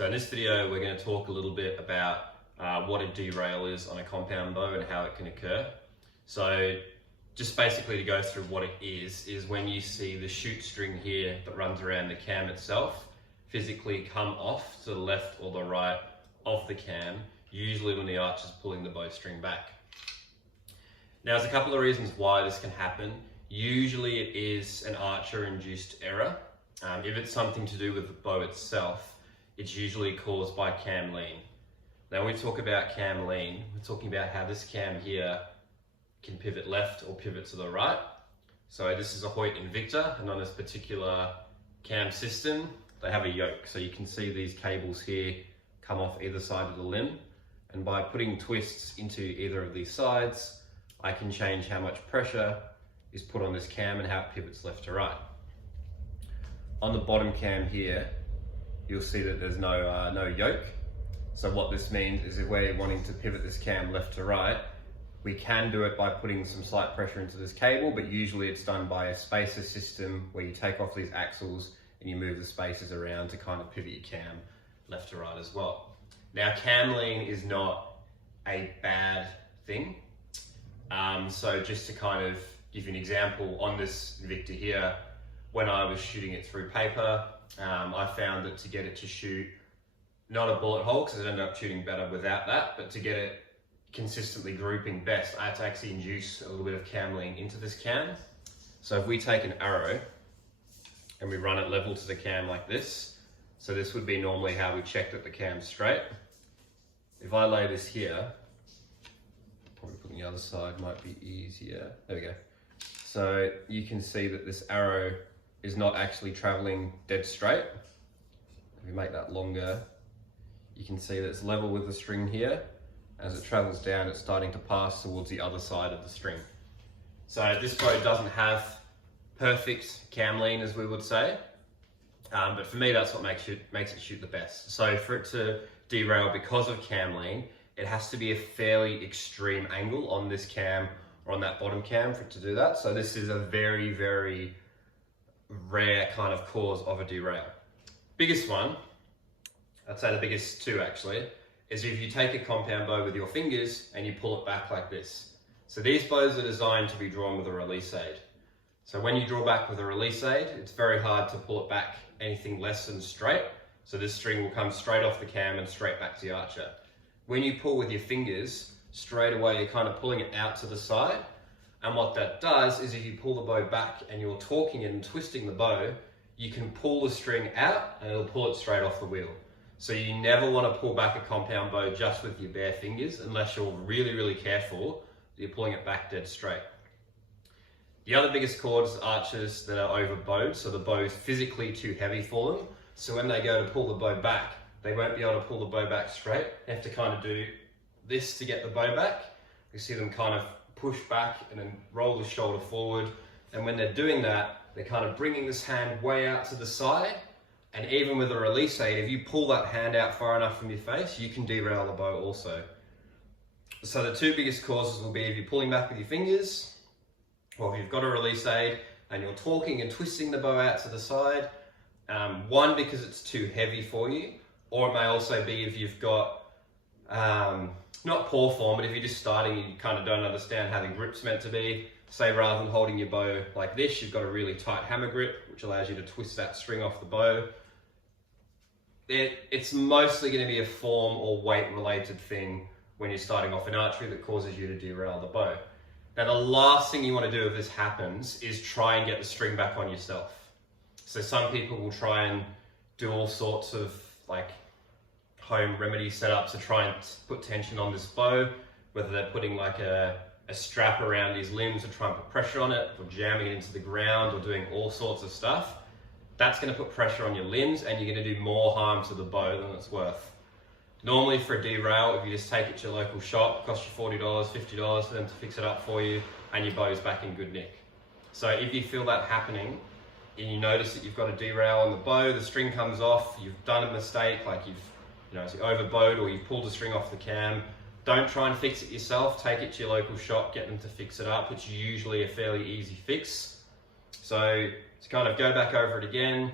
So in this video, we're going to talk a little bit about what a derail is on a compound bow and how it can occur. So just basically to go through what it is when you see the shoot string here that runs around the cam itself physically come off to the left or the right of the cam, usually when the archer's pulling the bowstring back. Now there's a couple of reasons why this can happen. Usually it is an archer-induced error. If it's something to do with the bow itself, it's usually caused by cam lean. Now when we talk about cam lean, we're talking about how this cam here can pivot left or pivot to the right. So this is a Hoyt Invicta, and on this particular cam system, they have a yoke. So you can see these cables here come off either side of the limb. And by putting twists into either of these sides, I can change how much pressure is put on this cam and how it pivots left to right. On the bottom cam here, you'll see that there's no yoke. So what this means is if we're wanting to pivot this cam left to right, we can do it by putting some slight pressure into this cable, but usually it's done by a spacer system where you take off these axles and you move the spacers around to kind of pivot your cam left to right as well. Now cam lean is not a bad thing. So just to kind of give you an example, on this Invicta here, when I was shooting it through paper, I found that to get it to shoot not a bullet hole, because it ended up shooting better without that, but to get it consistently grouping best, I had to actually induce a little bit of cam lean into this cam. So if we take an arrow and we run it level to the cam like this, so this would be normally how we check that the cam's straight. If I lay this here, probably put on the other side might be easier. There we go. So you can see that this arrow is not actually traveling dead straight. If we make that longer, you can see that it's level with the string here. As it travels down, it's starting to pass towards the other side of the string. So this bow doesn't have perfect cam lean, as we would say, but for me, that's what makes it shoot the best. So for it to derail because of cam lean, it has to be a fairly extreme angle on this cam or on that bottom cam for it to do that. So this is a very, very rare kind of cause of a derail. Biggest one, I'd say the biggest two actually, is if you take a compound bow with your fingers and you pull it back like this. So these bows are designed to be drawn with a release aid. So when you draw back with a release aid, it's very hard to pull it back anything less than straight. So this string will come straight off the cam and straight back to the archer. When you pull with your fingers, straight away you're kind of pulling it out to the side. And what that does is if you pull the bow back and you're torquing it and twisting the bow, you can pull the string out and it'll pull it straight off the wheel. So you never want to pull back a compound bow just with your bare fingers unless you're really, really careful that you're pulling it back dead straight. The other biggest cause is archers that are overbowed, so the bow is physically too heavy for them. So when they go to pull the bow back, they won't be able to pull the bow back straight. They have to kind of do this to get the bow back. You see them kind of push back and then roll the shoulder forward. And when they're doing that, they're kind of bringing this hand way out to the side. And even with a release aid, if you pull that hand out far enough from your face, you can derail the bow also. So the two biggest causes will be if you're pulling back with your fingers, or if you've got a release aid and you're torquing and twisting the bow out to the side. One, because it's too heavy for you, or it may also be if you've got, not poor form, but if you're just starting and you kind of don't understand how the grip's meant to be. Say rather than holding your bow like this, you've got a really tight hammer grip, which allows you to twist that string off the bow. It's mostly going to be a form or weight related thing when you're starting off in archery that causes you to derail the bow. Now the last thing you want to do if this happens is try and get the string back on yourself. So some people will try and do all sorts of like home remedy setups to try and put tension on this bow, whether they're putting like a strap around these limbs to try and put pressure on it, or jamming it into the ground, or doing all sorts of stuff. That's going to put pressure on your limbs and you're going to do more harm to the bow than it's worth. Normally for a derail, if you just take it to your local shop, it costs you $40, $50 for them to fix it up for you and your bow's back in good nick. So if you feel that happening and you notice that you've got a derail on the bow, the string comes off, you've done a mistake, like you've overbowed or you've pulled the string off the cam, don't try and fix it yourself, take it to your local shop, get them to fix it up. It's usually a fairly easy fix. So to kind of go back over it again,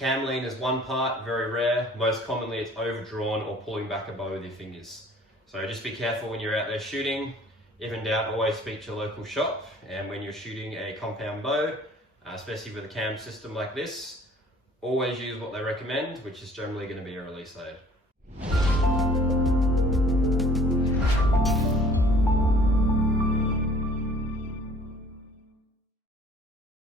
Cam lean is one part, very rare. Most commonly it's overdrawn or pulling back a bow with your fingers. So just be careful when you're out there shooting. If in doubt, always speak to your local shop. And when you're shooting a compound bow, especially with a cam system like this, always use what they recommend, which is generally going to be a release load.